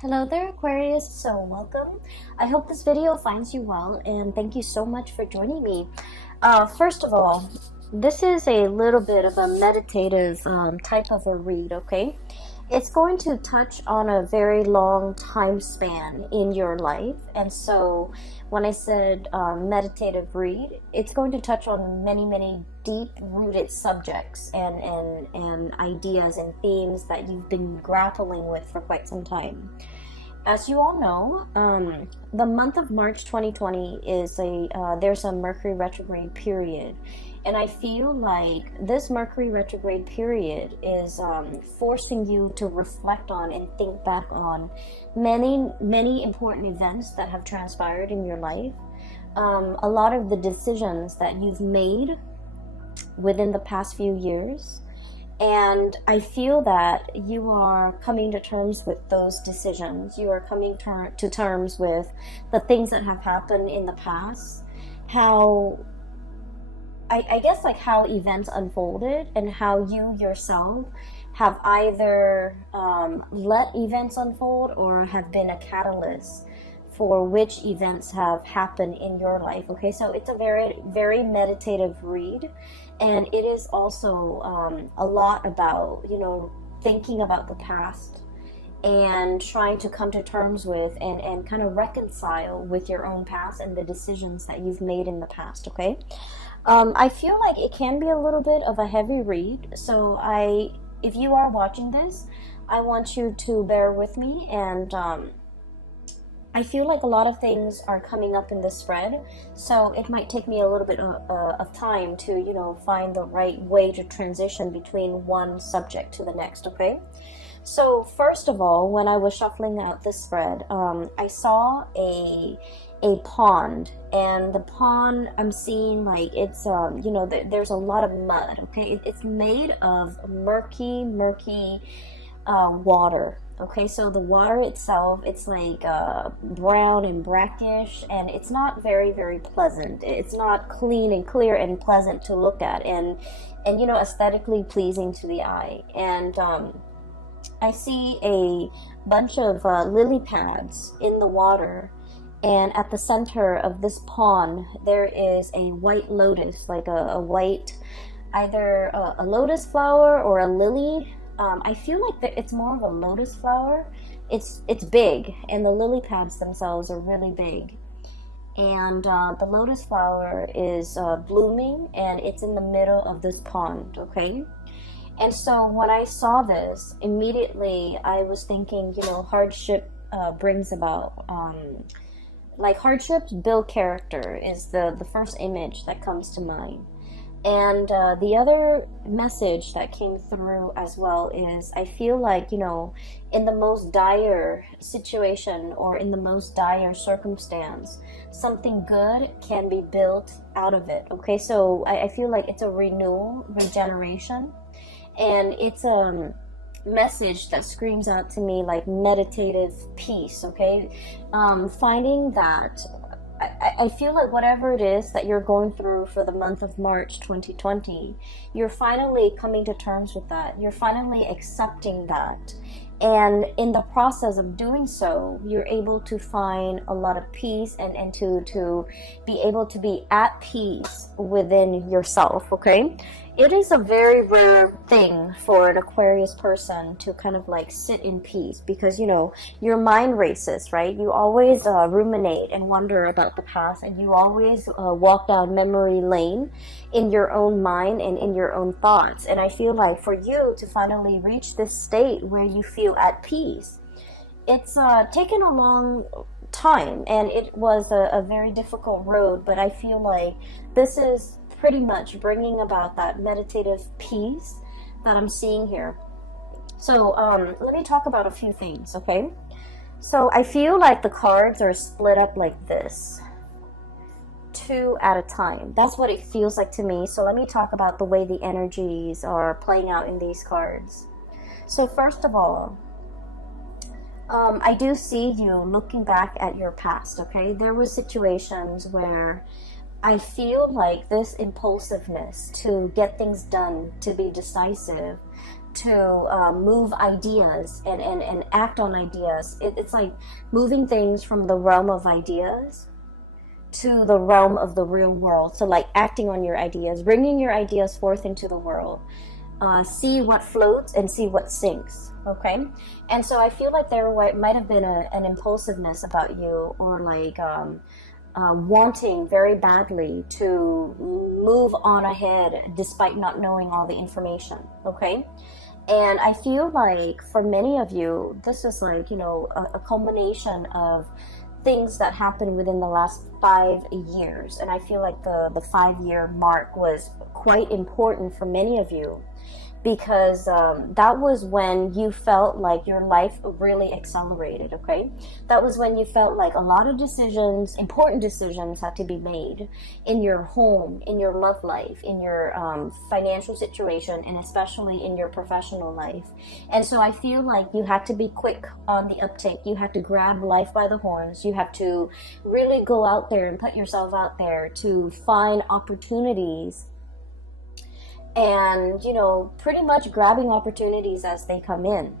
Hello there, Aquarius. So welcome. I hope this video finds you well, and thank you so much for joining me. First of all, this is a little bit of a meditative type of a read, okay? It's going to touch on a very long time span in your life, and so when I said meditative read, it's going to touch on many deep-rooted subjects and ideas and themes that you've been grappling with for quite some time. As you all know, the month of March 2020 is there's a Mercury retrograde period, and I feel like this Mercury retrograde period is forcing you to reflect on and think back on many important events that have transpired in your life. A lot of the decisions that you've made within the past few years. And I feel that you are coming to terms with those decisions. You are coming to terms with the things that have happened in the past. How, I guess, like how events unfolded and how you yourself have either let events unfold or have been a catalyst for which events have happened in your life. Okay, so it's a very meditative read, and it is also a lot about, thinking about the past and trying to come to terms with and kind of reconcile with your own past and the decisions that you've made in the past. Okay, I feel like it can be a little bit of a heavy read, so if you are watching this, I want you to bear with me, and I feel like a lot of things are coming up in this spread, so it might take me a little bit of time to, find the right way to transition between one subject to the next, okay? So first of all, when I was shuffling out this spread, I saw a pond, and the pond, I'm seeing like it's, there's a lot of mud, okay? It's made of murky water. Okay, so the water itself, it's like brown and brackish, and it's not very pleasant. It's not clean and clear and pleasant to look at, and aesthetically pleasing to the eye. And I see a bunch of lily pads in the water, and at the center of this pond there is a white lotus, like a white, either a lotus flower or a lily. I feel like that it's more of a lotus flower. It's big, and the lily pads themselves are really big. And the lotus flower is blooming, and it's in the middle of this pond, okay? And so when I saw this, immediately I was thinking, hardship brings about, like hardships build character is the first image that comes to mind. And the other message that came through as well is I feel like, in the most dire situation or in the most dire circumstance, something good can be built out of it. Okay, so I feel like it's a renewal, regeneration, and it's a message that screams out to me like meditative peace. Okay, finding that I feel like whatever it is that you're going through for the month of March 2020, you're finally coming to terms with that. You're finally accepting that. And in the process of doing so, you're able to find a lot of peace and to be able to be at peace within yourself, okay? It is a very rare thing for an Aquarius person to kind of like sit in peace because, your mind races, right? You always ruminate and wonder about the past, and you always walk down memory lane in your own mind and in your own thoughts. And I feel like for you to finally reach this state where you feel at peace, it's taken a long time, and it was a very difficult road, but I feel like this is pretty much bringing about that meditative peace that I'm seeing here. So let me talk about a few things, okay? So I feel like the cards are split up like this, two at a time. That's what it feels like to me. So let me talk about the way the energies are playing out in these cards. So first of all, I do see you looking back at your past, okay? There were situations where I feel like this impulsiveness to get things done, to be decisive, to move ideas and act on ideas. It's like moving things from the realm of ideas to the realm of the real world. So like acting on your ideas, bringing your ideas forth into the world. See what floats and see what sinks. Okay, and so I feel like there might have been an impulsiveness about you, or like wanting very badly to move on ahead despite not knowing all the information. Okay, and I feel like for many of you, this is like, you know, a culmination of things that happened within the last 5 years. And I feel like the 5-year mark was quite important for many of you, because that was when you felt like your life really accelerated. Okay, that was when you felt like a lot of decisions, important decisions, had to be made in your home, in your love life, in your financial situation, and especially in your professional life. And so I feel like you had to be quick on the uptake. You had to grab life by the horns. You have to really go out there and put yourself out there to find opportunities, and, you know, pretty much grabbing opportunities as they come in.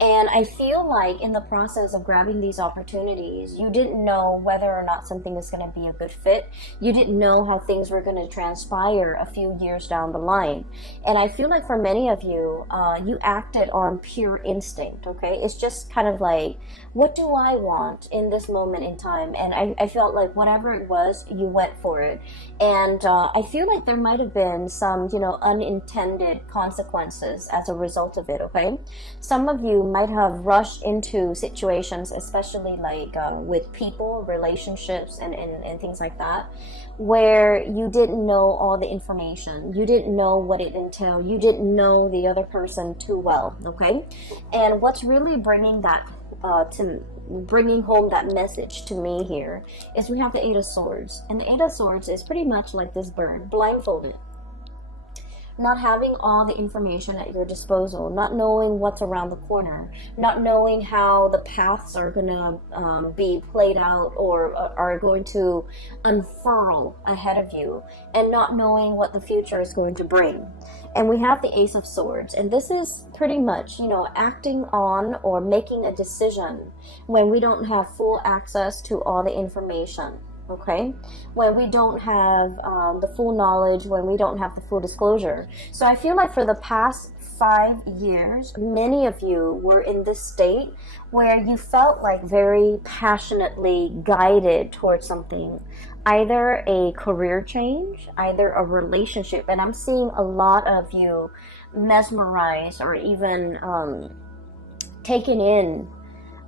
And I feel like in the process of grabbing these opportunities, you didn't know whether or not something is going to be a good fit. You didn't know how things were going to transpire a few years down the line. And I feel like for many of you, you acted on pure instinct. Okay, it's just kind of like, what do I want in this moment in time? And I felt like whatever it was, you went for it. And I feel like there might have been some, you know, unintended consequences as a result of it. Okay, some of you might have rushed into situations, especially like with people, relationships, and things like that, where you didn't know all the information. You didn't know what it entailed. You didn't know the other person too well. Okay, and what's really bringing that bringing home that message to me here is we have the Eight of Swords, and the Eight of Swords is pretty much like this bird, blindfolded. Not having all the information at your disposal, not knowing what's around the corner, not knowing how the paths are going to be played out or are going to unfurl ahead of you, and not knowing what the future is going to bring. And we have the Ace of Swords, and this is pretty much, you know, acting on or making a decision when we don't have full access to all the information. Okay, when we don't have the full knowledge, when we don't have the full disclosure. So I feel like for the past 5 years, many of you were in this state where you felt like very passionately guided towards something, either a career change, either a relationship. And I'm seeing a lot of you mesmerized or even taken in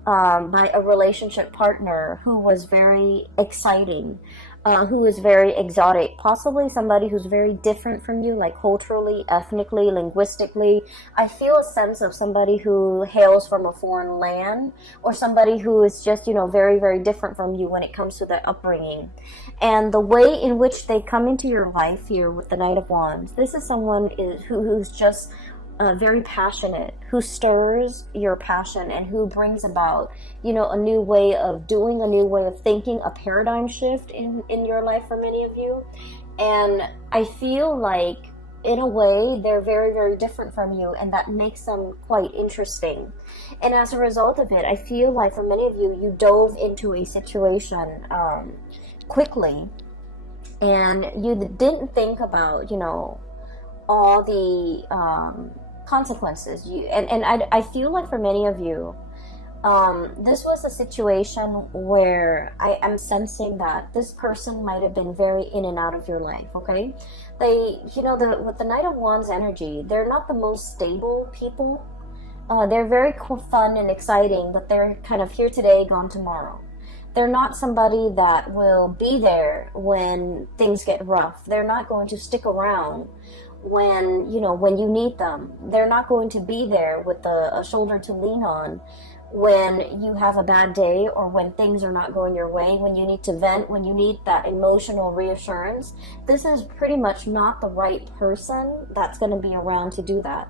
by a relationship partner who was very exciting, who is very exotic, possibly somebody who's very different from you, like culturally, ethnically, linguistically. I feel a sense of somebody who hails from a foreign land, or somebody who is just, you know, very, very different from you when it comes to their upbringing. And the way in which they come into your life here with the Knight of Wands, this is someone who's just very passionate, who stirs your passion, and who brings about, you know, a new way of doing, a new way of thinking, a paradigm shift in your life for many of you. And I feel like, in a way, they're very, very different from you, and that makes them quite interesting. And as a result of it, I feel like for many of you, you dove into a situation quickly, and you didn't think about, you know, all the consequences. I feel like for many of you, this was a situation where I am sensing that this person might have been very in and out of your life. Okay, they, you know, with the Knight of Wands energy, they're not the most stable people. They're very fun and exciting, but they're kind of here today, gone tomorrow. They're not somebody that will be there when things get rough. They're not going to stick around when, you know, when you need them. They're not going to be there with a shoulder to lean on when you have a bad day, or when things are not going your way, when you need to vent, when you need that emotional reassurance. This is pretty much not the right person that's going to be around to do that.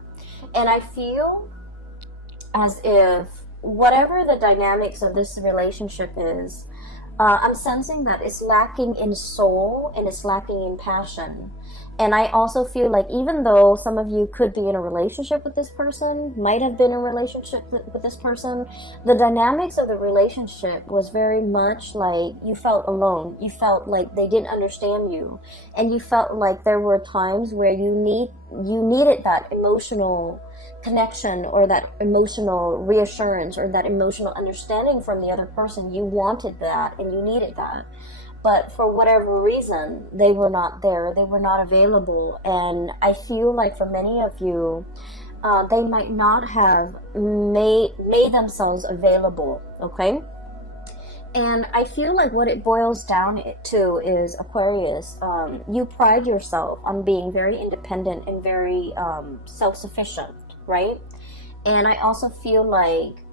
And I feel as if whatever the dynamics of this relationship is, I'm sensing that it's lacking in soul and it's lacking in passion. And I also feel like even though some of you could be in a relationship with this person, might have been in a relationship with this person, the dynamics of the relationship was very much like you felt alone. You felt like they didn't understand you. And you felt like there were times where you needed that emotional connection, or that emotional reassurance, or that emotional understanding from the other person. You wanted that and you needed that. But for whatever reason, they were not there. They were not available. And I feel like for many of you, they might not have made themselves available, okay? And I feel like what it boils down to is, Aquarius, you pride yourself on being very independent and very self-sufficient, right? And I also feel like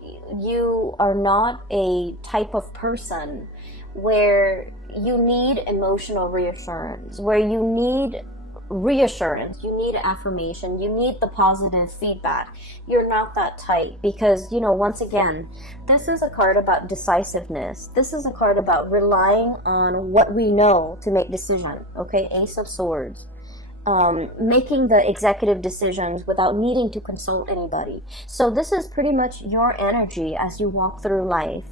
you are not a type of person where you need emotional reassurance, where you need reassurance, you need affirmation, you need the positive feedback. You're not that type, because, you know, once again, this is a card about decisiveness. This is a card about relying on what we know to make decisions, okay? Ace of Swords. Making the executive decisions without needing to consult anybody. So this is pretty much your energy as you walk through life.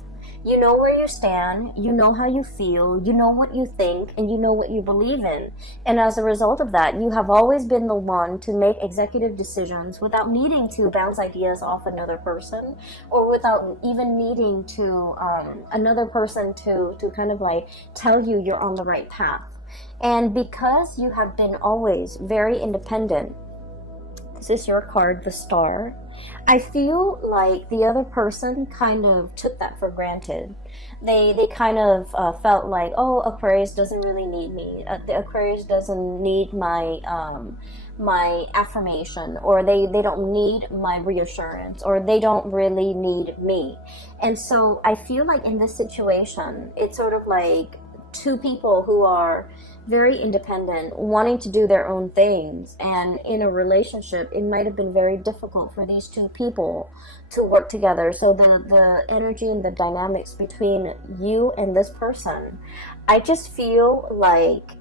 You know where you stand, you know how you feel, you know what you think, and you know what you believe in. And as a result of that, you have always been the one to make executive decisions without needing to bounce ideas off another person, or without even needing to another person to kind of like tell you you're on the right path. And because you have been always very independent, this is your card, the Star. I feel like the other person kind of took that for granted. They kind of felt like, oh, Aquarius doesn't really need me. The Aquarius doesn't need my my affirmation, or they don't need my reassurance, or they don't really need me. And so I feel like in this situation, it's sort of like two people who are very independent, wanting to do their own things, and in a relationship it might have been very difficult for these two people to work together. So the energy and the dynamics between you and this person, I just feel like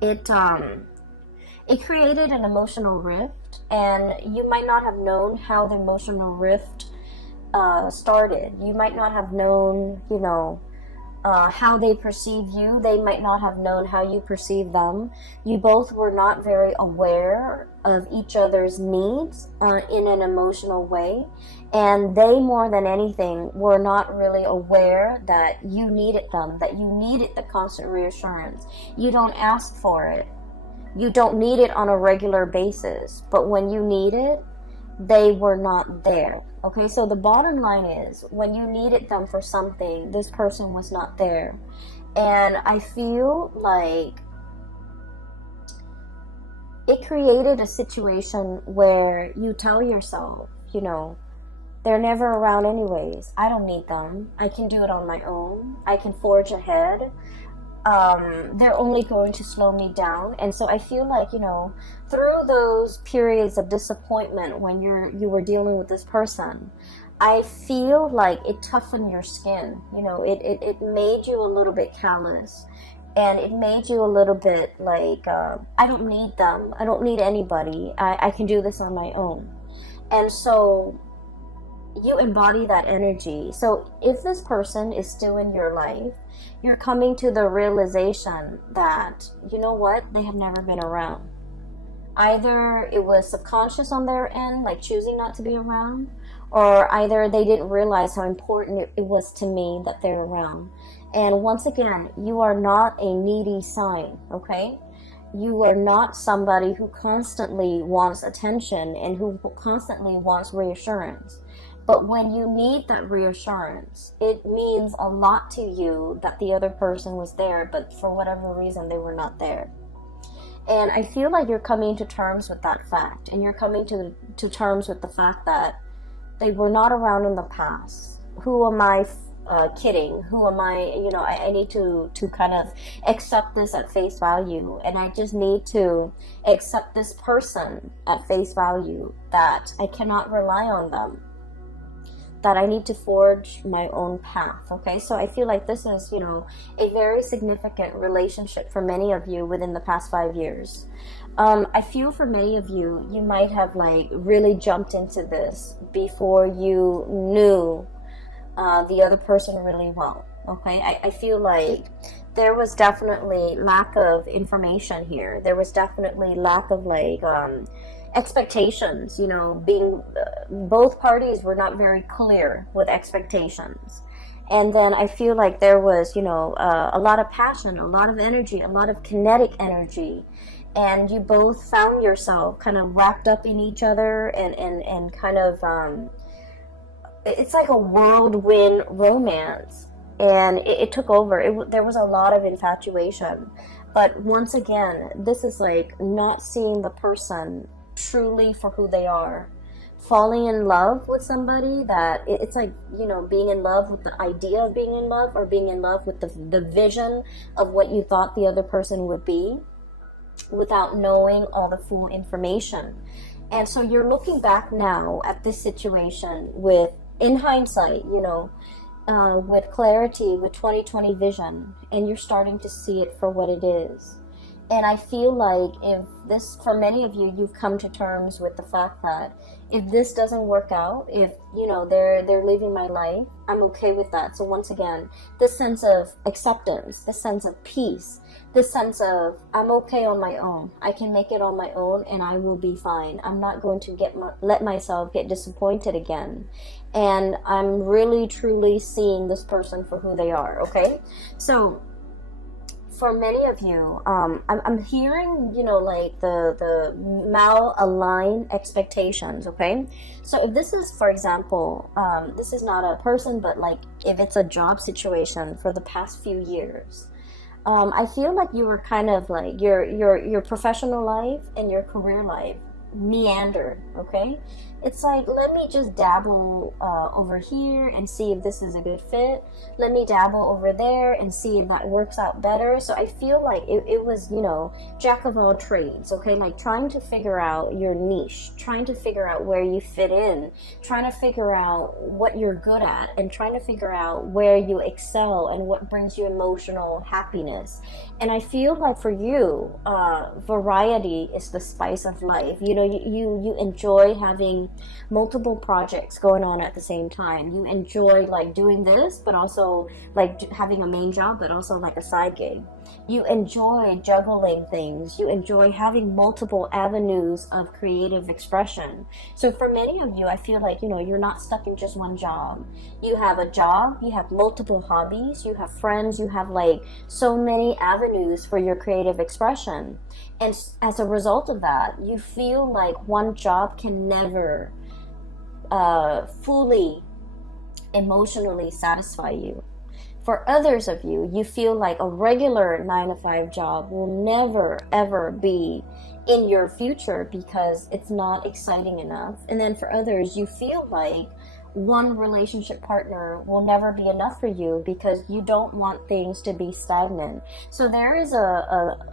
it created an emotional rift, and you might not have known how the emotional rift started. You might not have known, you know, how they perceive you. They might not have known how you perceive them. You both were not very aware of each other's needs in an emotional way. And they, more than anything, were not really aware that you needed them, that you needed the constant reassurance. You don't ask for it. You don't need it on a regular basis. But when you need it, they were not there. Okay, so the bottom line is, when you needed them for something, this person was not there. And I feel like it created a situation where you tell yourself, you know, they're never around anyways. I don't need them. I can do it on my own. I can forge ahead. They're only going to slow me down. And so I feel like, you know, through those periods of disappointment when you were dealing with this person, I feel like it toughened your skin. You know, it made you a little bit callous, and it made you a little bit like, I don't need them. I don't need anybody. I can do this on my own. And so you embody that energy. So if this person is still in your life, you're coming to the realization that, you know what, they have never been around. Either it was subconscious on their end, like choosing not to be around, or either they didn't realize how important it was to me that they're around. And once again, you are not a needy sign, okay? You are not somebody who constantly wants attention and who constantly wants reassurance. But when you need that reassurance, it means a lot to you that the other person was there, but for whatever reason, they were not there. And I feel like you're coming to terms with that fact, and you're coming to terms with the fact that they were not around in the past. Who am I kidding? Who am I? You know, I need to kind of accept this at face value, and I just need to accept this person at face value, that I cannot rely on them. that I need to forge my own path. Okay, so I feel like this is, you know, a very significant relationship for many of you within the past 5 years. I feel for many of you, you might have like really jumped into this before you knew the other person really well. Okay, I feel like there was definitely lack of information here. There was definitely lack of like expectations, you know, being both parties were not very clear with expectations. And then I feel like there was, you know, a lot of passion, a lot of energy, a lot of kinetic energy, and you both found yourself kind of wrapped up in each other, and kind of it's like a whirlwind romance, and it took over. There was a lot of infatuation, but once again, this is like not seeing the person truly for who they are, falling in love with somebody that it's like, you know, being in love with the idea of being in love, or being in love with the vision of what you thought the other person would be, without knowing all the full information. And so you're looking back now at this situation with, in hindsight, you know, with clarity, with 2020 vision, and you're starting to see it for what it is. And I feel like if this, for many of you, you've come to terms with the fact that if this doesn't work out, if, you know, they're leaving my life, I'm okay with that. So once again, this sense of acceptance, this sense of peace, this sense of I'm okay on my own. I can make it on my own, and I will be fine. I'm not going to let myself get disappointed again. And I'm really, truly seeing this person for who they are, okay? So for many of you, I'm hearing, you know, like the mal-aligned expectations, okay? So if this is, for example, this is not a person, but like if it's a job situation for the past few years, I feel like you were kind of like your professional life and your career life meandered, okay? It's like, let me just dabble over here and see if this is a good fit. Let me dabble over there and see if that works out better. So I feel like it was, you know, jack of all trades, okay? Like trying to figure out your niche, trying to figure out where you fit in, trying to figure out what you're good at, and trying to figure out where you excel and what brings you emotional happiness. And I feel like for you, variety is the spice of life. You know, you enjoy having multiple projects going on at the same time. You enjoy like doing this, but also like having a main job, but also like a side gig. You enjoy juggling things. You enjoy having multiple avenues of creative expression. So for many of you, I feel like, you know, you're not stuck in just one job. You have a job, you have multiple hobbies, you have friends, you have like so many avenues for your creative expression. And as a result of that, you feel like one job can never fully emotionally satisfy you. For others of you, you feel like a regular 9-to-5 job will never ever be in your future because it's not exciting enough. And then for others, you feel like one relationship partner will never be enough for you because you don't want things to be stagnant. So there is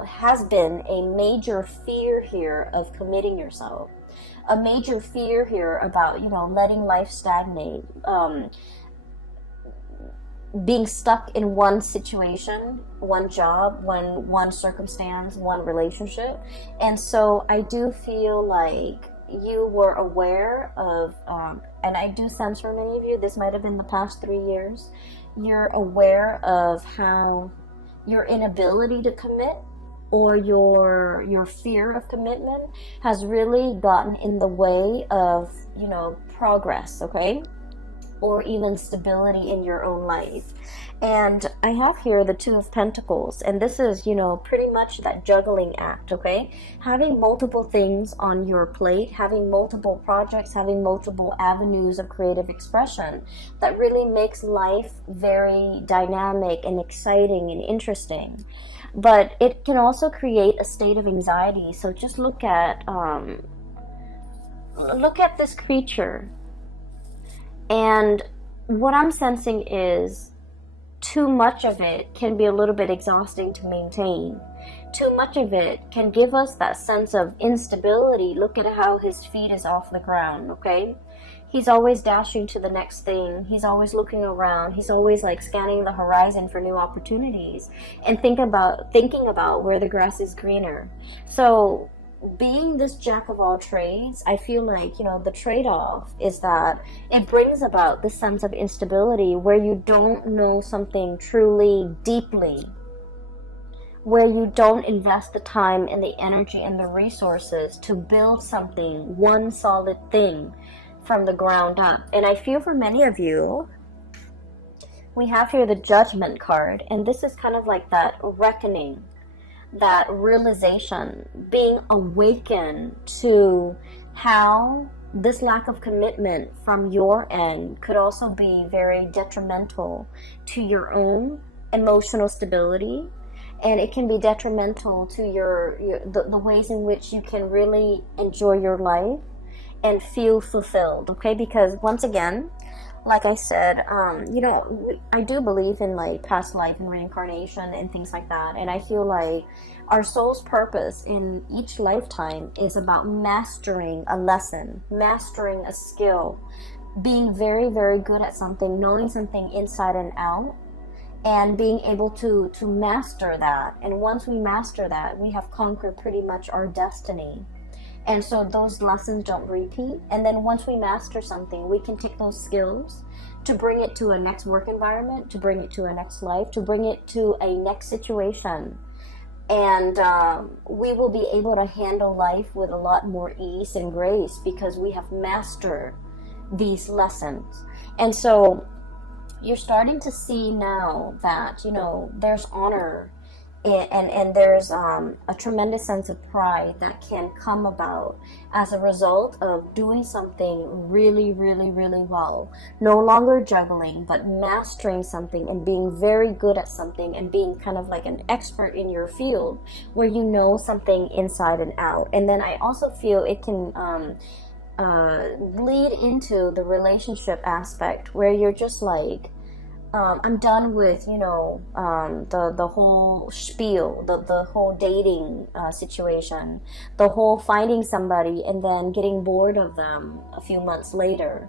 has been a major fear here of committing yourself, a major fear here about, you know, letting life stagnate, being stuck in one situation, one job, one circumstance, one relationship. And so I do feel like you were aware of, and I do sense for many of you, this might have been the past 3 years, you're aware of how your inability to commit or your fear of commitment has really gotten in the way of, you know, progress, okay? Or even stability in your own life. And I have here the Two of Pentacles, and this is, you know, pretty much that juggling act, okay? Having multiple things on your plate, having multiple projects, having multiple avenues of creative expression that really makes life very dynamic and exciting and interesting. But it can also create a state of anxiety. So just look at this creature. And what I'm sensing is too much of it can be a little bit exhausting to maintain. Too much of it can give us that sense of instability. Look at how his feet is off the ground, okay? He's always dashing to the next thing. He's always looking around. He's always like scanning the horizon for new opportunities and thinking about where the grass is greener. So being this jack of all trades, I feel like, the trade-off is that it brings about this sense of instability where you don't know something truly deeply, where you don't invest the time and the energy and the resources to build something, one solid thing from the ground up. And I feel for many of you, we have here the Judgment card, and this is kind of like that reckoning, that realization, being awakened to how this lack of commitment from your end could also be very detrimental to your own emotional stability, and it can be detrimental to the ways in which you can really enjoy your life and feel fulfilled. Okay, because once again, like I said, I do believe in like past life and reincarnation and things like that. And I feel like our soul's purpose in each lifetime is about mastering a lesson, mastering a skill, being very, very good at something, knowing something inside and out, and being able to master that. And once we master that, we have conquered pretty much our destiny. And so those lessons don't repeat. And then once we master something, we can take those skills to bring it to a next work environment, to bring it to a next life, to bring it to a next situation. And we will be able to handle life with a lot more ease and grace because we have mastered these lessons. And so you're starting to see now that, there's honor and there's a tremendous sense of pride that can come about as a result of doing something really, really, really well. No longer juggling, but mastering something and being very good at something and being kind of like an expert in your field where you know something inside and out. And then I also feel it can lead into the relationship aspect where you're just like, I'm done with, the whole spiel, the whole dating situation, the whole finding somebody and then getting bored of them a few months later.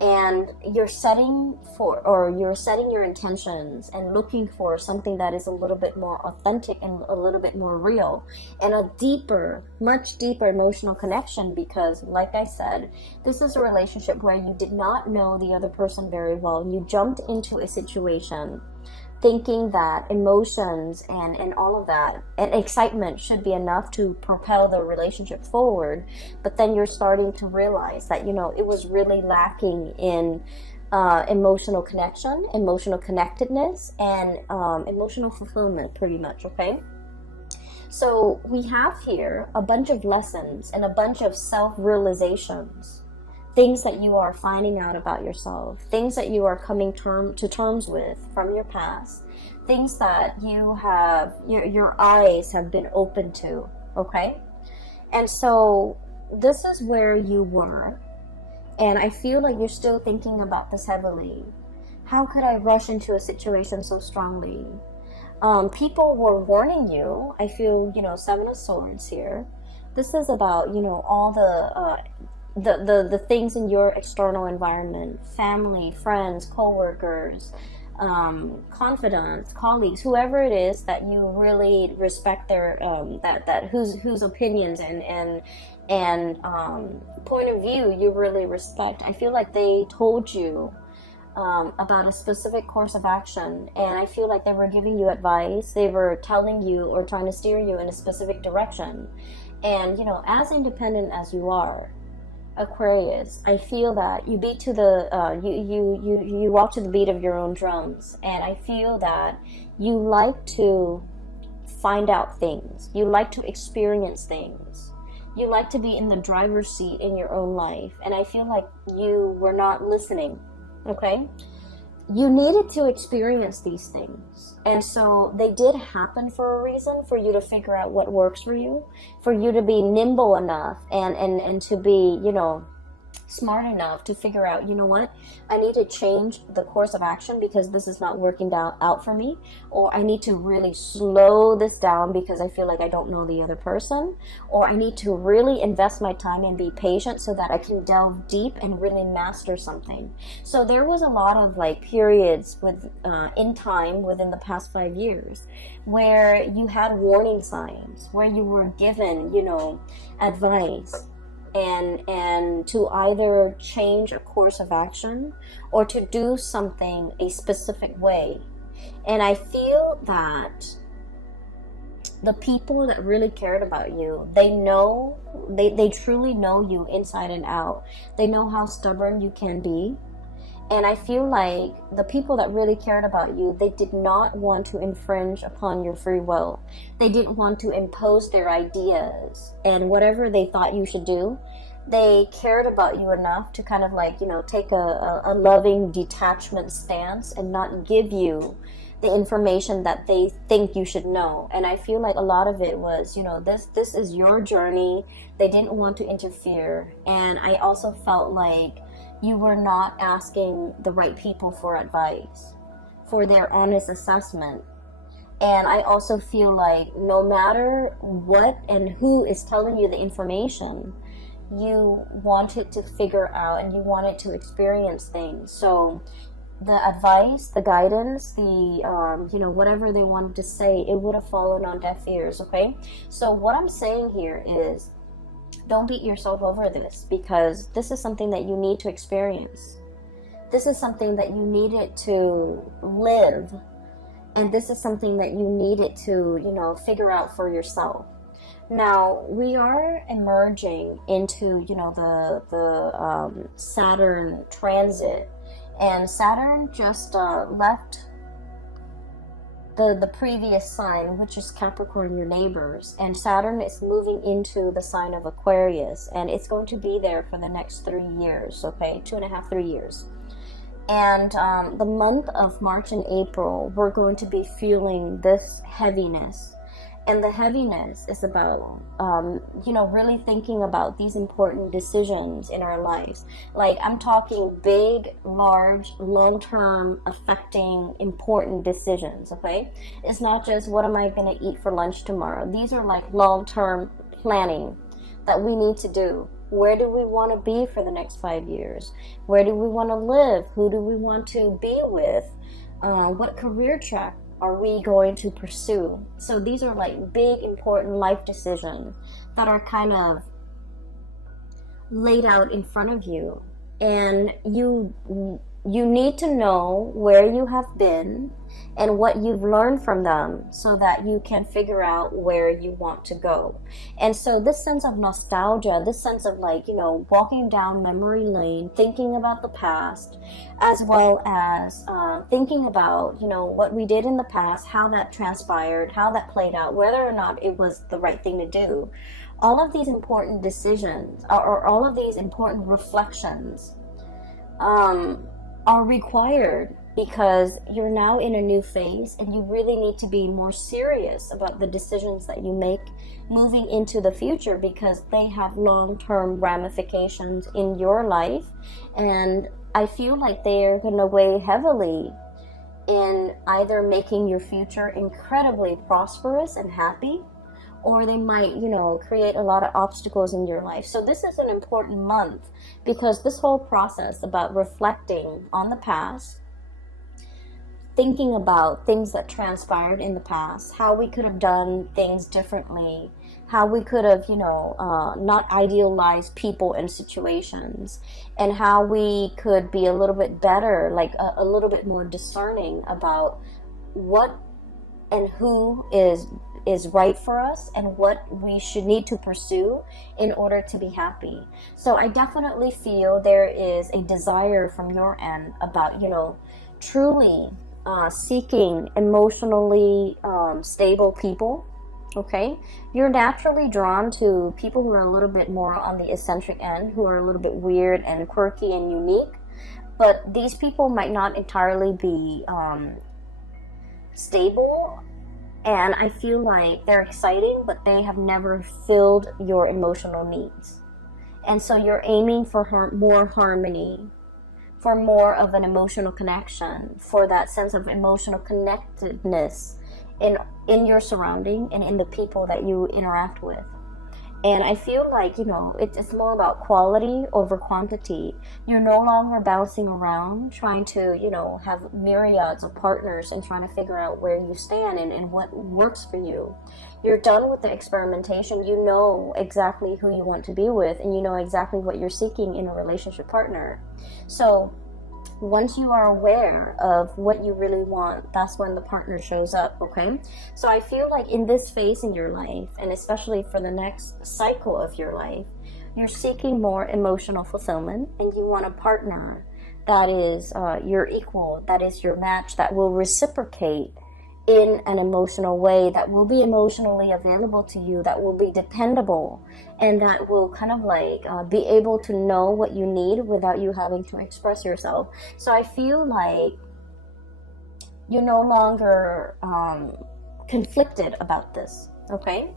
And you're setting your intentions and looking for something that is a little bit more authentic and a little bit more real and a deeper, much deeper emotional connection, because like I said, this is a relationship where you did not know the other person very well. You jumped into a situation thinking that emotions and all of that and excitement should be enough to propel the relationship forward, but then you're starting to realize that it was really lacking in emotional connection, emotional connectedness, and emotional fulfillment, pretty much. Okay, so we have here a bunch of lessons and a bunch of self-realizations, things that you are finding out about yourself, things that you are coming to terms with from your past, things that you have, your eyes have been open to, okay? And so this is where you were, and I feel like you're still thinking about this heavily. How could I rush into a situation so strongly? People were warning you. I feel, Seven of Swords here. This is about, all the things in your external environment, family, friends, co-workers, confidants, colleagues, whoever it is that you really respect their whose opinions and point of view you really respect. I feel like they told you about a specific course of action, and I feel like they were giving you advice. They were telling you or trying to steer you in a specific direction. And as independent as you are, Aquarius, I feel that you beat to the you walk to the beat of your own drums, and I feel that you like to find out things, you like to experience things, you like to be in the driver's seat in your own life, and I feel like you were not listening. Okay, you needed to experience these things, and so they did happen for a reason, for you to figure out what works for you, for you to be nimble enough and to be smart enough to figure out, you know what, I need to change the course of action because this is not working out for me, or I need to really slow this down because I feel like I don't know the other person, or I need to really invest my time and be patient so that I can delve deep and really master something. So there was a lot of like periods with in time within the past 5 years where you had warning signs, where you were given, you know, advice, and to either change a course of action or to do something a specific way. And I feel that the people that really cared about you, they truly know you inside and out. They know how stubborn you can be. And I feel like the people that really cared about you, they did not want to infringe upon your free will. They didn't want to impose their ideas and whatever they thought you should do. They cared about you enough to kind of like, you know, take a loving detachment stance and not give you the information that they think you should know. And I feel like a lot of it was, you know, this is your journey. They didn't want to interfere. And I also felt like you were not asking the right people for advice, for their honest assessment. And I also feel like no matter what and who is telling you the information, you wanted to figure out and you wanted to experience things. So the advice, the guidance, the you know, whatever they wanted to say, it would have fallen on deaf ears. Okay, so what I'm saying here is, don't beat yourself over this, because this is something that you need to experience. This is something that you needed to live, and this is something that you needed to, you know, figure out for yourself. Now we are emerging into, you know, the Saturn transit, and Saturn just left the previous sign, which is Capricorn, your neighbors, and Saturn is moving into the sign of Aquarius, and it's going to be there for the next 3 years. Okay, 2.5, 3 years. And the month of March and April, we're going to be feeling this heaviness. And the heaviness is about, you know, really thinking about these important decisions in our lives. Like, I'm talking big, large, long-term, affecting, important decisions, okay? It's not just, what am I going to eat for lunch tomorrow? These are like long-term planning that we need to do. Where do we want to be for the next 5 years? Where do we want to live? Who do we want to be with? What career track are we going to pursue? So these are like big, important life decisions that are kind of laid out in front of you, and you need to know where you have been and what you've learned from them so that you can figure out where you want to go. And so this sense of nostalgia, this sense of like, you know, walking down memory lane, thinking about the past, as well as thinking about, you know, what we did in the past, how that transpired, how that played out, whether or not it was the right thing to do. All of these important decisions, or all of these important reflections, are required, because you're now in a new phase and you really need to be more serious about the decisions that you make moving into the future, because they have long-term ramifications in your life, and I feel like they are going to weigh heavily in either making your future incredibly prosperous and happy, or they might, you know, create a lot of obstacles in your life. So this is an important month, because this whole process about reflecting on the past, thinking about things that transpired in the past, how we could have done things differently, how we could have, you know, not idealized people and situations, and how we could be a little bit better, like a little bit more discerning about what and who is right for us and what we should need to pursue in order to be happy. So I definitely feel there is a desire from your end about, you know, truly seeking emotionally stable people. Okay, you're naturally drawn to people who are a little bit more on the eccentric end, who are a little bit weird and quirky and unique, but these people might not entirely be stable. And I feel like they're exciting, but they have never filled your emotional needs. And so you're aiming for more harmony, for more of an emotional connection, for that sense of emotional connectedness in your surrounding and in the people that you interact with. And I feel like, it's more about quality over quantity. You're no longer bouncing around trying to, have myriads of partners and trying to figure out where you stand and what works for you. You're done with the experimentation. You know exactly who you want to be with, and you know exactly what you're seeking in a relationship partner. So once you are aware of what you really want, that's when the partner shows up, okay? So I feel like in this phase in your life, and especially for the next cycle of your life, you're seeking more emotional fulfillment, and you want a partner that is your equal, that is your match, that will reciprocate in an emotional way, that will be emotionally available to you, that will be dependable, and that will kind of like be able to know what you need without you having to express yourself. So I feel like you're no longer conflicted about this, okay?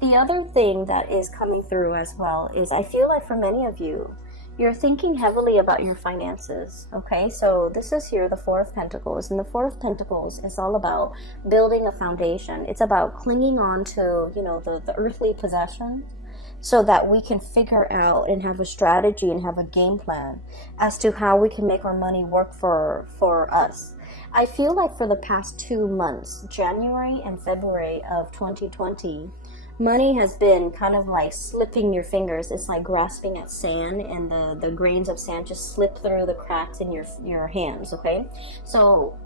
The other thing that is coming through as well is I feel like for many of you, you're thinking heavily about your finances, okay? So this is here, the Four of Pentacles. And the Four of Pentacles is all about building a foundation. It's about clinging on to, the earthly possessions so that we can figure out and have a strategy and have a game plan as to how we can make our money work for us. I feel like for the past 2 months, January and February of 2020, money has been kind of like slipping your fingers. It's like grasping at sand, and the grains of sand just slip through the cracks in your hands, okay? So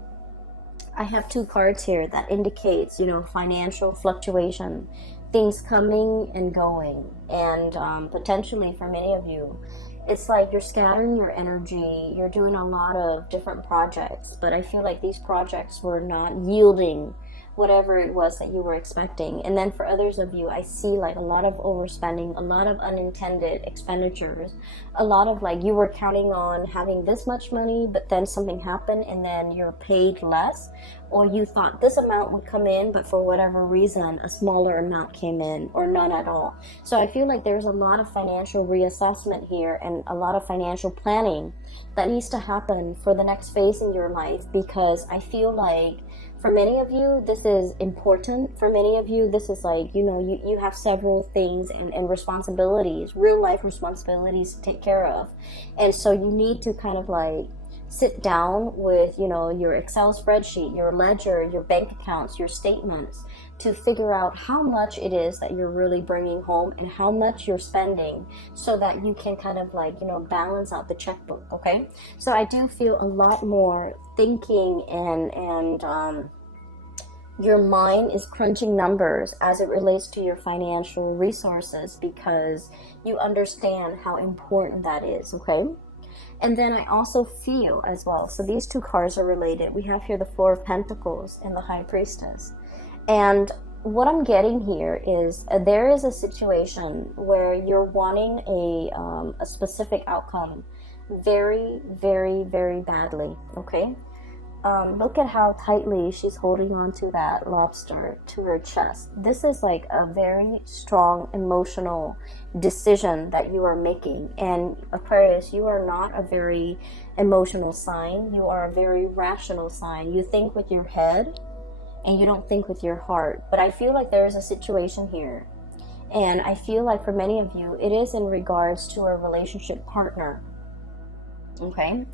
I have 2 cards here that indicates, financial fluctuation, things coming and going, and potentially for many of you, it's like you're scattering your energy, you're doing a lot of different projects, but I feel like these projects were not yielding whatever it was that you were expecting. And then for others of you, I see like a lot of overspending, a lot of unintended expenditures, a lot of like you were counting on having this much money, but then something happened and then you're paid less, or you thought this amount would come in, but for whatever reason a smaller amount came in, or none at all. So I feel like there's a lot of financial reassessment here and a lot of financial planning that needs to happen for the next phase in your life, because I feel like for many of you, this is important. For many of you, this is like, you have several things and responsibilities, real life responsibilities to take care of. And so you need to kind of like sit down with, your Excel spreadsheet, your ledger, your bank accounts, your statements, to figure out how much it is that you're really bringing home and how much you're spending, so that you can kind of like, balance out the checkbook, okay? So I do feel a lot more thinking and your mind is crunching numbers as it relates to your financial resources, because you understand how important that is, okay? And then I also feel as well, so these 2 cards are related. We have here the Four of Pentacles and the High Priestess. And what I'm getting here is there is a situation where you're wanting a specific outcome very, very, very badly, okay? Look at how tightly she's holding on to that lobster to her chest. This is like a very strong emotional decision that you are making. And Aquarius, you are not a very emotional sign. You are a very rational sign. You think with your head and you don't think with your heart. But I feel like there is a situation here, and I feel like for many of you, it is in regards to a relationship partner, okay?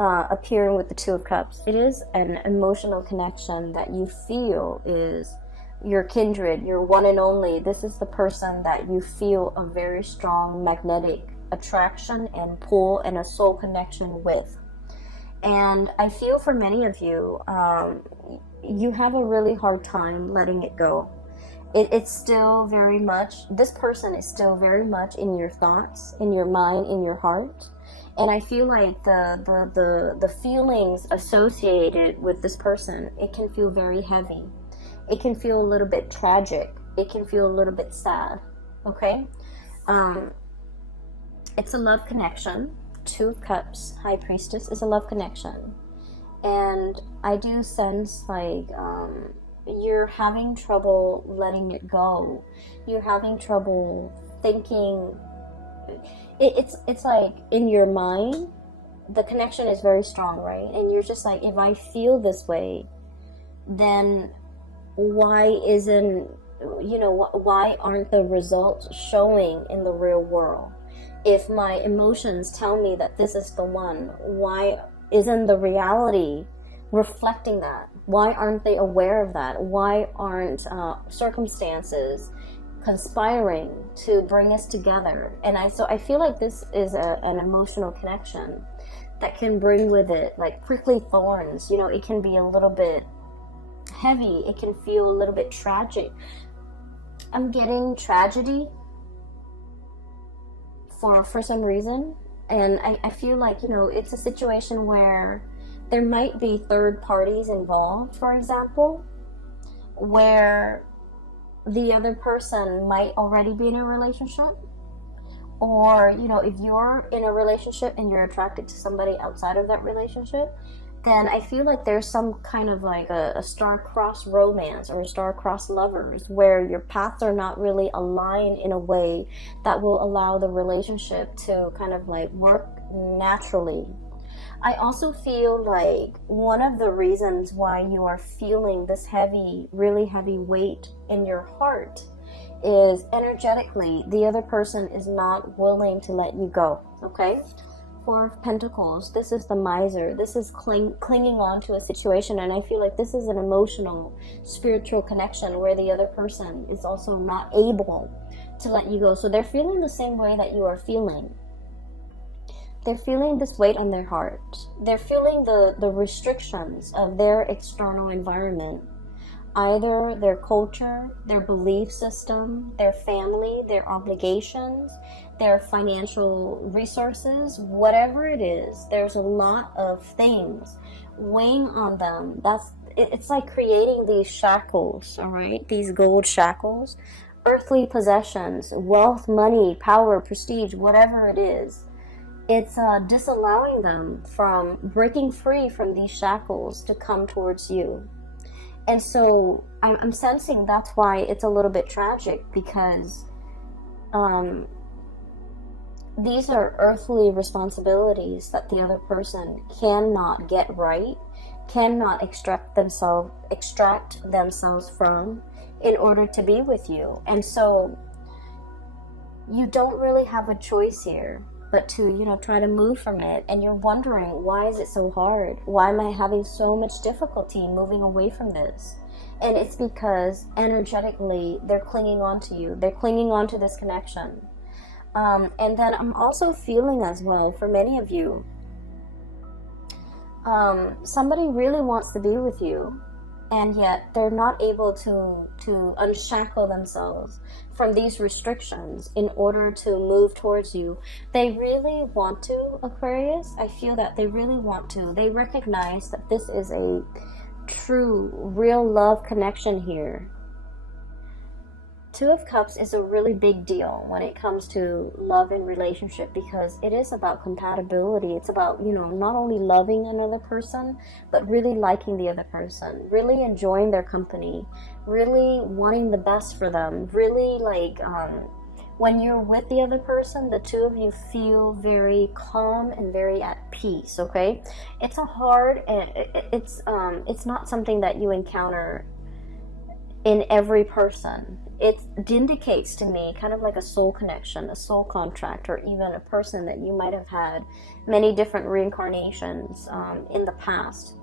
Appearing with the Two of Cups. It is an emotional connection that you feel is your kindred, your one and only. This is the person that you feel a very strong magnetic attraction and pull and a soul connection with. And I feel for many of you, you have a really hard time letting it go. It's still very much, this person is still very much in your thoughts, in your mind, in your heart. And I feel like the feelings associated with this person, it can feel very heavy. It can feel a little bit tragic. It can feel a little bit sad, okay? It's a love connection. Two of Cups, High Priestess is a love connection. And I do sense like you're having trouble letting it go. You're having trouble thinking it's like in your mind, the connection is very strong, right? And you're just like, if I feel this way, then why isn't, why aren't the results showing in the real world? If my emotions tell me that this is the one, why isn't the reality reflecting that? Why aren't they aware of that? Why aren't circumstances conspiring to bring us together? And I feel like this is an emotional connection that can bring with it like prickly thorns. It can be a little bit heavy. It can feel a little bit tragic. I'm getting tragedy for some reason, and I feel like it's a situation where there might be third parties involved, for example, where the other person might already be in a relationship, or if you're in a relationship and you're attracted to somebody outside of that relationship, then I feel like there's some kind of like a star-crossed romance or star-crossed lovers where your paths are not really aligned in a way that will allow the relationship to kind of like work naturally. I also feel like one of the reasons why you are feeling this heavy, really heavy weight in your heart is energetically the other person is not willing to let you go, okay? Four of Pentacles, this is the miser. This is clinging on to a situation, and I feel like this is an emotional, spiritual connection where the other person is also not able to let you go. So they're feeling the same way that you are feeling. They're feeling this weight on their heart. They're feeling the restrictions of their external environment. Either their culture, their belief system, their family, their obligations, their financial resources, whatever it is, there's a lot of things weighing on them. It's like creating these shackles, all right? These gold shackles, earthly possessions, wealth, money, power, prestige, whatever it is. It's disallowing them from breaking free from these shackles to come towards you. And so I'm sensing that's why it's a little bit tragic, because these are earthly responsibilities that the other person cannot get right, cannot extract themselves from in order to be with you. And so you don't really have a choice here but to, try to move from it. And you're wondering, why is it so hard? Why am I having so much difficulty moving away from this? And it's because energetically they're clinging on to you. They're clinging on to this connection. And then I'm also feeling as well, for many of you, somebody really wants to be with you, and yet they're not able to unshackle themselves from these restrictions in order to move towards you. They really want to, Aquarius. I feel that they really want to. They recognize that this is a true, real love connection here. Two of Cups is a really big deal when it comes to love and relationship, because it is about compatibility. It's about, not only loving another person, but really liking the other person, really enjoying their company, really wanting the best for them, really when you're with the other person, the two of you feel very calm and very at peace, okay? It's it's not something that you encounter in every person. It indicates to me kind of like a soul connection, a soul contract, or even a person that you might have had many different reincarnations in the past.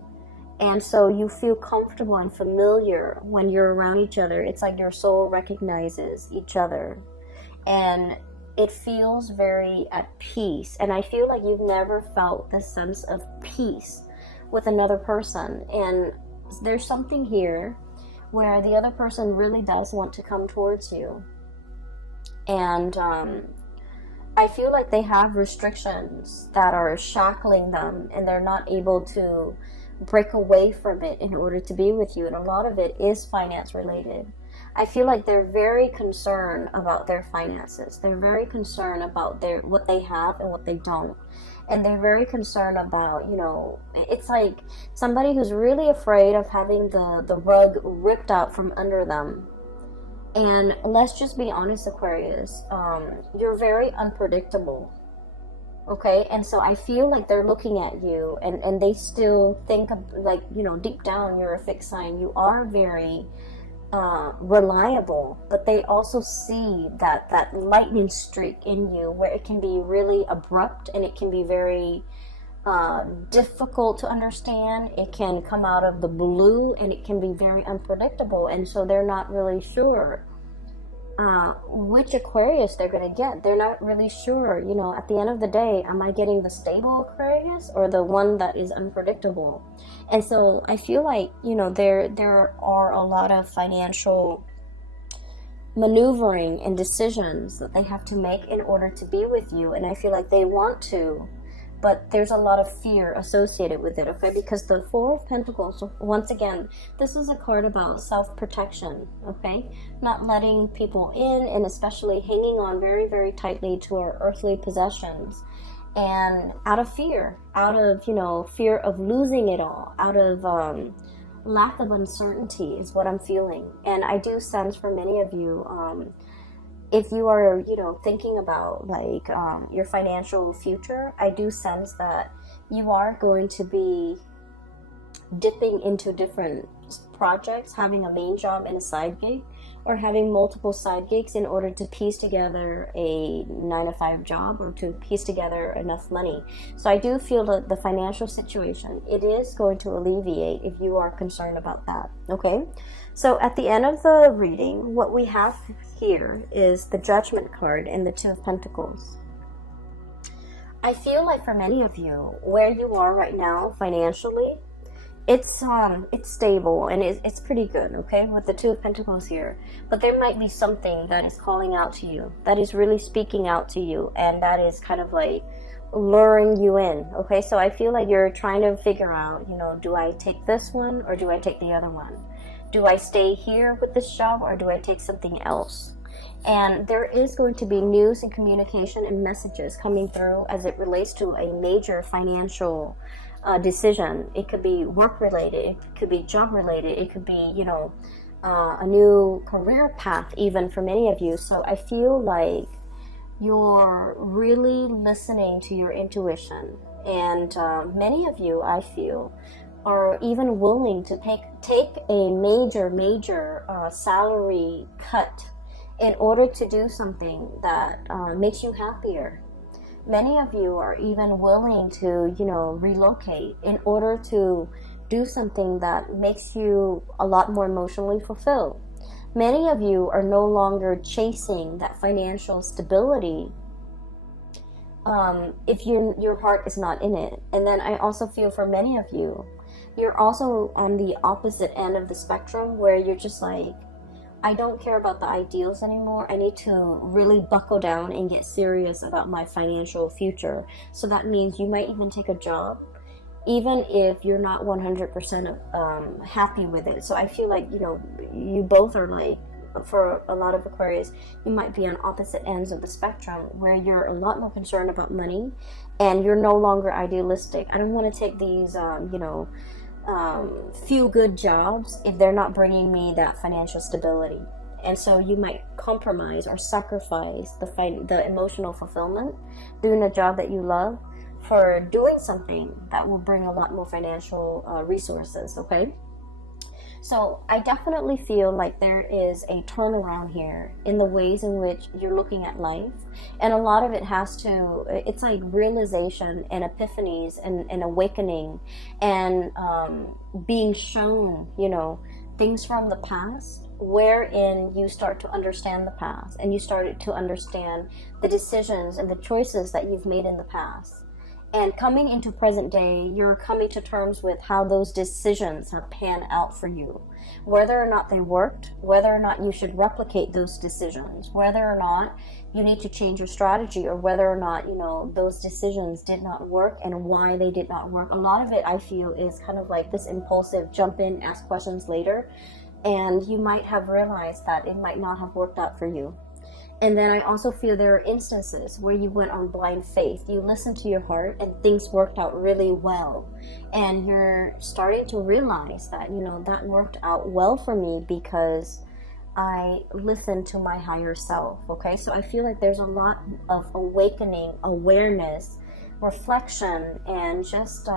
And so you feel comfortable and familiar when you're around each other. It's like your soul recognizes each other. And it feels very at peace. And I feel like you've never felt this sense of peace with another person. And there's something here where the other person really does want to come towards you. And I feel like they have restrictions that are shackling them, and they're not able to break away from it in order to be with you. And a lot of it is finance related. I feel like they're very concerned about their finances. They're very concerned about what they have and what they don't. And they're very concerned about, it's like somebody who's really afraid of having the rug ripped out from under them. And let's just be honest, Aquarius, you're very unpredictable. Okay, and so I feel like they're looking at you, and they still think of, like, you know, deep down you're a fixed sign. You are very reliable, but they also see that lightning streak in you where it can be really abrupt, and it can be very difficult to understand. It can come out of the blue, and it can be very unpredictable, and so they're not really sure which Aquarius they're going to get. They're not really sure, you know, at the end of the day, am I getting the stable Aquarius or the one that is unpredictable? And so I feel like, you know, there are a lot of financial maneuvering and decisions that they have to make in order to be with you. And I feel like they want to, but there's a lot of fear associated with it, okay? Because the Four of Pentacles, once again, this is a card about self-protection, okay? Not letting people in, and especially hanging on very, very tightly to our earthly possessions. And out of fear, you know, fear of losing it all, out of lack of uncertainty is what I'm feeling. And I do sense for many of you, if you are, you know, thinking about like your financial future, I do sense that you are going to be dipping into different projects, having a main job and a side gig, or having multiple side gigs in order to piece together a 9-to-5 job, or to piece together enough money. So I do feel that the financial situation, it is going to alleviate if you are concerned about that, okay? So at the end of the reading, what we have here is the Judgment card and the Two of Pentacles. I feel like for many of you, where you are right now financially, it's stable, and it's pretty good, okay, with the Two of Pentacles here. But there might be something that is calling out to you, that is really speaking out to you, and that is kind of like luring you in, okay? So I feel like you're trying to figure out, you know, do I take this one or do I take the other one? Do I stay here with this job or do I take something else? And there is going to be news and communication and messages coming through as it relates to a major financial decision. It could be work related, it could be job related, it could be, you know, a new career path even for many of you. So I feel like you're really listening to your intuition, and many of you, I feel, are even willing to take a major salary cut in order to do something that makes you happier. Many of you are even willing to, you know, relocate in order to do something that makes you a lot more emotionally fulfilled. Many of you are no longer chasing that financial stability if your heart is not in it. And then I also feel for many of you, you're also on the opposite end of the spectrum, where you're just like, I don't care about the ideals anymore. I need to really buckle down and get serious about my financial future. So that means you might even take a job, even if you're not 100% happy with it. So I feel like, you know, you both are like, for a lot of Aquarius, you might be on opposite ends of the spectrum, where you're a lot more concerned about money and you're no longer idealistic. I don't want to take these, you know, few good jobs if they're not bringing me that financial stability. And so you might compromise or sacrifice the emotional fulfillment doing a job that you love for doing something that will bring a lot more financial resources, okay? So I definitely feel like there is a turnaround here in the ways in which you're looking at life. And a lot of it has to, it's like realization and epiphanies and awakening and being shown, you know, things from the past, wherein you start to understand the past and you started to understand the decisions and the choices that you've made in the past. And coming into present day, you're coming to terms with how those decisions have panned out for you. Whether or not they worked, whether or not you should replicate those decisions, whether or not you need to change your strategy, or whether or not, you know, those decisions did not work and why they did not work. A lot of it, I feel, is kind of like this impulsive jump in, ask questions later. And you might have realized that it might not have worked out for you. And then I also feel there are instances where you went on blind faith. You listened to your heart and things worked out really well. And you're starting to realize that, you know, that worked out well for me because I listen to my higher self. Okay, so I feel like there's a lot of awakening, awareness, reflection, and just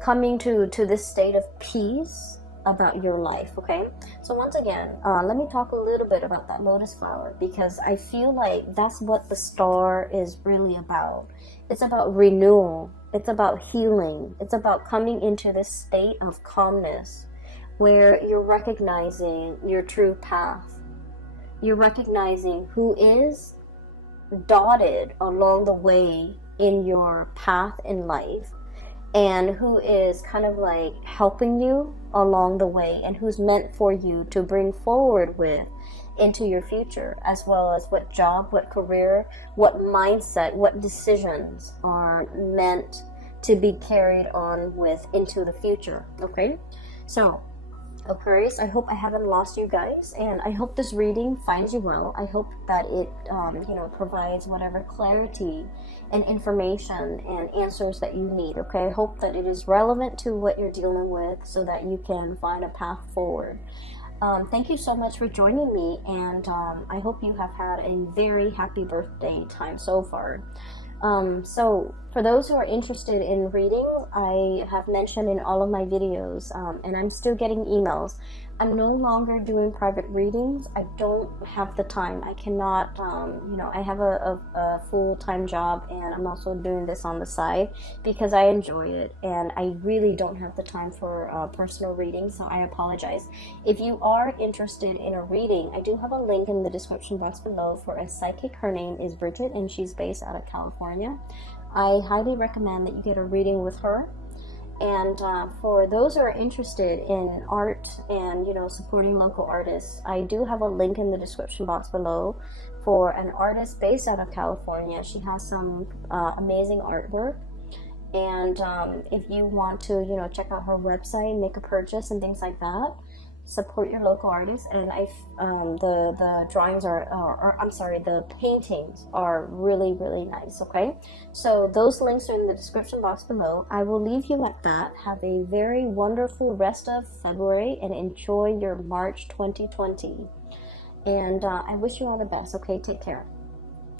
coming to this state of peace about your life. Okay, so once again, let me talk a little bit about that lotus flower, because I feel like that's what the star is really about. It's about renewal, it's about healing, it's about coming into this state of calmness where you're recognizing your true path, you're recognizing who is dotted along the way in your path in life, and who is kind of like helping you along the way, and who's meant for you to bring forward with into your future, as well as what job, what career, what mindset, what decisions are meant to be carried on with into the future. Okay, so Aquarius, I hope I haven't lost you guys, and I hope this reading finds you well. I hope that it provides whatever clarity and information and answers that you need. Okay, I hope that it is relevant to what you're dealing with, so that you can find a path forward. Thank you so much for joining me, and I hope you have had a very happy birthday time so far. So for those who are interested in reading, I have mentioned in all of my videos, and I'm still getting emails, I'm no longer doing private readings. I don't have the time. I cannot, I have a full-time job, and I'm also doing this on the side because I enjoy it, and I really don't have the time for personal reading, so I apologize. If you are interested in a reading, I do have a link in the description box below for a psychic. Her name is Bridget, and she's based out of California. I highly recommend that you get a reading with her. And for those who are interested in art and supporting local artists, I do have a link in the description box below for an artist based out of California. She has some amazing artwork, and if you want to check out her website, make a purchase and things like that, support your local artists. And the drawings the paintings are really, really nice. Okay, so those links are in the description box below. I will leave you at that. Have a very wonderful rest of February, and enjoy your March 2020, and I wish you all the best. Okay, take care.